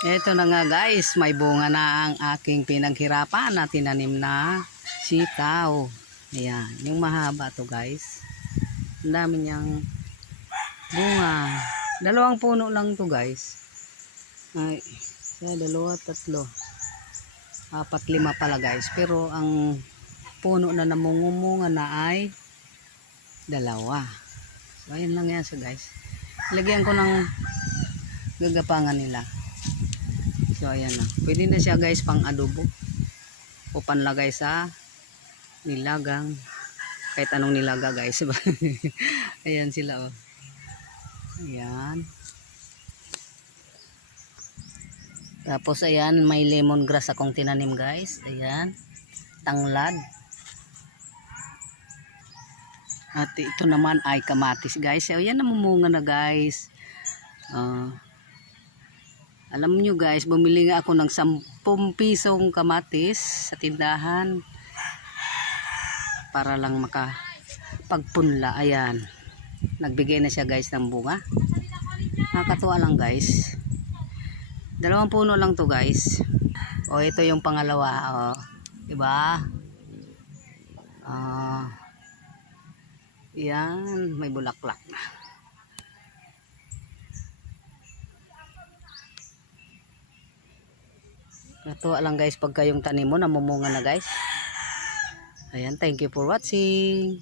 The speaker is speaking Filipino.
Ito na nga guys, may bunga na ang aking pinaghirapan na tinanim na sitaw. Ayan, yung mahaba to guys. Ang dami niyang bunga. Dalawang puno lang to guys. Ay, isa, dalawa, tatlo. Apat, lima pala guys. Pero ang puno na namungumunga na ay dalawa. So, ayun lang yan siya guys. Lagyan ko ng gagapangan nila. So, ayan na. Pwede na siya guys pang adobo. O panlagay sa nilagang. Kahit anong nilaga guys. ayan sila oh. Ayan. Tapos ayan, may lemongrass akong tinanim guys. Ayan. Tanglad. At ito naman ay kamatis guys. Ayan namumunga na guys. Ah. Alam nyo guys, bumili nga ako ng 10 pisong kamatis sa tindahan para lang maka pagpunla. Ayan. Nagbigay na siya guys ng bunga. Nakakatuwa lang guys. Dalawang puno lang to guys. O ito yung pangalawa. O, diba? Ah. yan, may bulaklak na. Natuwa lang guys pagka yung tanim mo namumunga na guys. Ayan, thank you for watching.